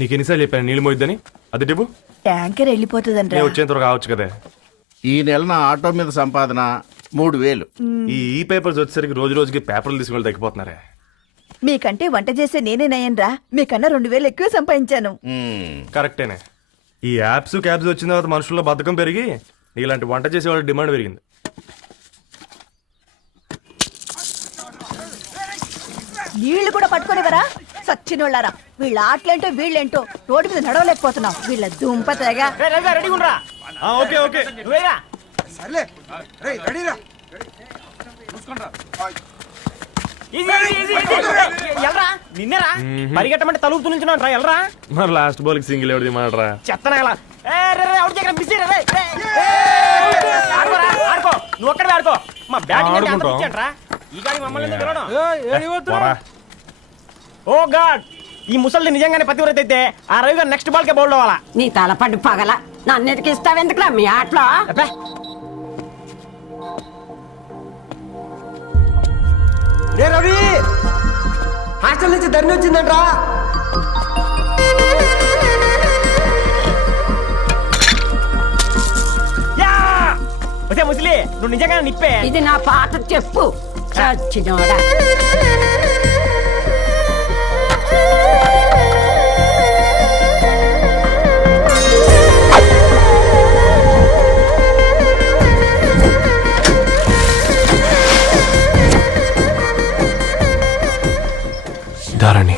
నీకు ఎన్నిసార్లు చెప్పాను నీళ్ళు మోయిద్దని? అది డిబు ట్యాంకర్ వెళ్ళిపోతుందంటే వచ్చేంత వరకు కావచ్చు కదా. ఈ నెల నా ఆటో మీద సంపాదన 3000. ఈ పేపర్స్ వచ్చేసరికి రోజు రోజుకి పేపర్లు తీసుకుని తగ్గిపోతున్నారే. మీకంటే వంట చేసే నేనే నయ్యన్రా, మీకన్నా 2000 ఎక్కువ సంపాదించాను. కరెక్టేనే. ఈ యాప్స్ క్యాబ్స్ వచ్చిన తర్వాత మనుషుల్లో బద్ధకం పెరిగి ఇలాంటి వంట చేసే వాళ్ళ డిమాండ్ పెరిగింది. నీళ్లు కూడా పట్టుకునేవరా సచ్చినోళ్ళారా. వీళ్ళ ఆటలేంటో వీళ్ళేంటో రోడ్డు మీద నడవలేకపోతున్నాం. వీళ్ళ దుంప తెగ. ఓకే ఓకే నిన్నరా పరిగెట్టమంటే తలుపు నుంచున్నా ఎల్రా. మరి లాస్ట్ బాల్ కి సింగిల్ ఎవరిది మాడరా? చెత్తనా ఆడుకో, నువ్వు ఒక్కడే ఆడుకో. మా బ్యాటింగ్ ఈ గాడి మమ్మల్ని. ఓ గాడ్, ఈ ముసలి నిజంగానే పతివ్రత అయితే ఆ రవి గారు నెక్స్ట్ బాల్ కే బౌల్డ్ అవ్వాలా. నీ తలపడి పగల నన్ను ఇస్తావెందుకురా మీ ఆటలో? రే రవి, హాస్టల్ నుంచి ధరణి వచ్చిందంట్రా. ఒసే ముసలి, నువ్వు నిజంగా నిప్పే. ఇది నా పాట చెప్పు చచ్చినోడా. ధారణి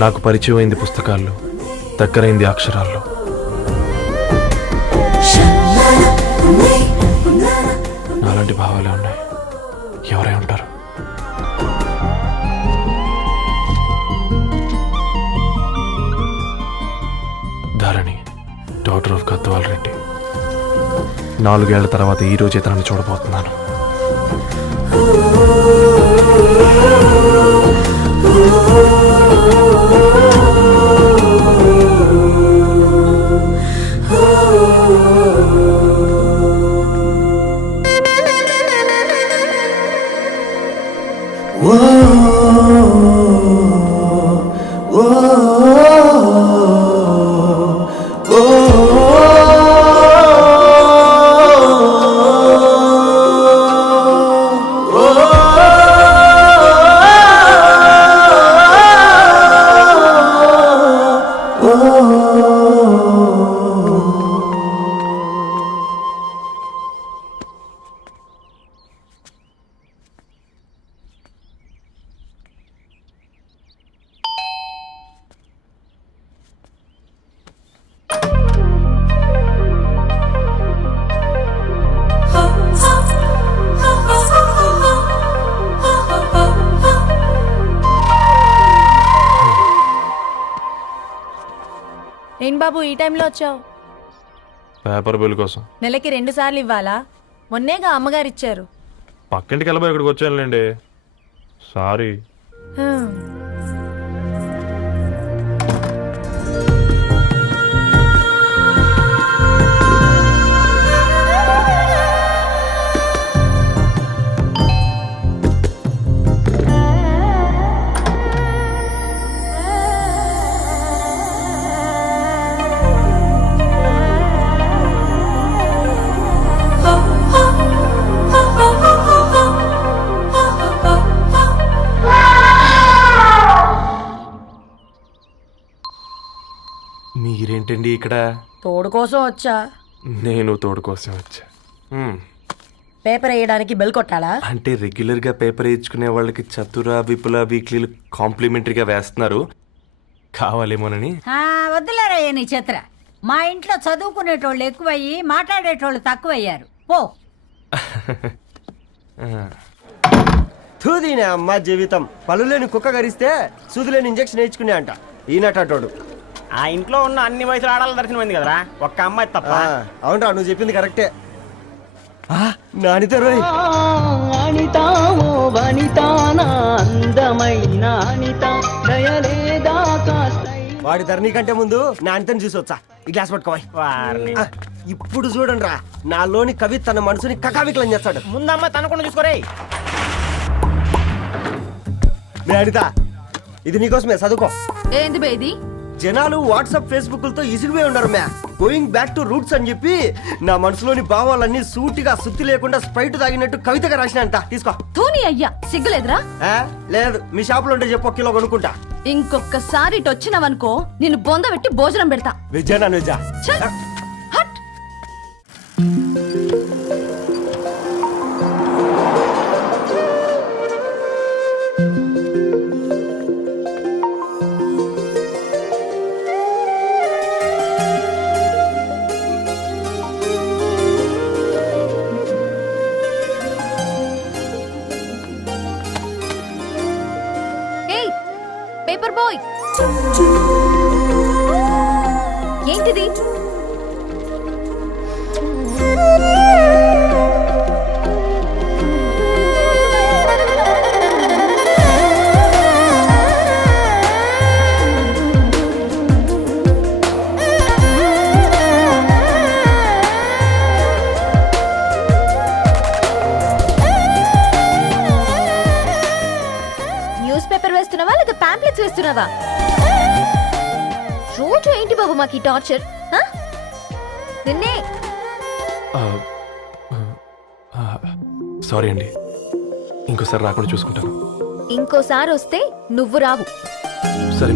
నాకు పరిచయం అయింది పుస్తకాల్లో, దగ్గరైంది అక్షరాల్లో. నాలాంటి భావాలే ఉన్నాయి. ఎవరై ఉంటారు? Dharani doctor of Gadwal Reddy. 4 ఏళ్ల తర్వాత ఈ రోజు ఇతరాన్ని చూడబోతున్నాను. ఏం బాబు ఈ టైంలో వచ్చావు? పేపర్ బిల్ కోసం. నెలకి 2 సార్లు ఇవ్వాలా? మొన్నేగా అమ్మగారు ఇచ్చారు. పక్కింటికి వెళ్ళబోయి ఇక్కడికి వచ్చానులేండి, సారీ. మీరేంటండి ఇక్కడ? తోడు కోసం వచ్చా. నేను తోడు కోసం వచ్చా. పేపర్ వేయడానికి బెల్ కొట్టాలా? అంటే రెగ్యులర్ గా పేపర్ వేయించుకునే వాళ్ళకి చతుర విపుల వీక్లీలు కాంప్లిమెంటరీగా వేస్తున్నారు, కావాలేమోనని. వద్దులేరయ్య నీ చిత్ర. మా ఇంట్లో చదువుకునేటోళ్ళు ఎక్కువయ్యి మాట్లాడేటోళ్ళు తక్కువయ్యారు. పో. తూదీనే అమ్మ జీవితం. పళ్ళులేని కుక్క కరిస్తే సూదులేని ఇంజక్షన్ వేయించుకునే అంట ఈనటోడు. ఆ ఇంట్లో ఉన్న అన్ని వయసుల ఆడాల దర్శనమైంది కదరా, ఒక్క అమ్మాయి తప్ప. అవునరా, నువ్వు చెప్పింది కరెక్టే. నానిత రోయ్, వాడి ధరణి కంటే ముందు నానితని చూసి వచ్చా. ఈ గ్లాస్ పట్టుకోవాలి. ఇప్పుడు చూడండి రా, నాలోని కవి తన మనసుని కకావికలం చేస్తాడు. ముందమ్మ తనకుండా చూసుకోరే. నానిత, ఇది నీకోసమే చదువుకో. ఏంది బేది? జనాలు వాట్సాప్ ఫేస్బుక్లతో ఇసిగిపోయి ఉన్నారు మ్యా. గోయింగ్ బ్యాక్ టు రూట్స్ అని చెప్పి నా మనసులోని భావాలన్నీ సూటిగా సుత్తి లేకుండా స్ప్రైట్ తాగినట్టు కవితగా రాసినంట. తీసుకో. ధోని అయ్యా సిగ్గులేదురా? లేదు, మీ షాప్ లో ఉంటే చెప్పు, 1 కిలో కొనుక్కుంటా. ఇంకొకసారి ఇటు వచ్చినావనుకో నిన్ను బొంద పెట్టి భోజనం పెడతా. వెజ్జా నాన్ వెజ్జా? ఛ! హట్! ఏయ్ పేపర్ బాయ్, ఏంటిది? న్యూస్ పేపర్ వేస్తున్నావా లేదా పాంప్లెట్స్ వేస్తున్నావా? రోజు ఏంటి బాబు మాకు టార్చర్? నిన్నే సారీ అండి, ఇంకోసారి రాకుండా చూసుకుంటాను. ఇంకోసారి వస్తే నువ్వు రావు. సరే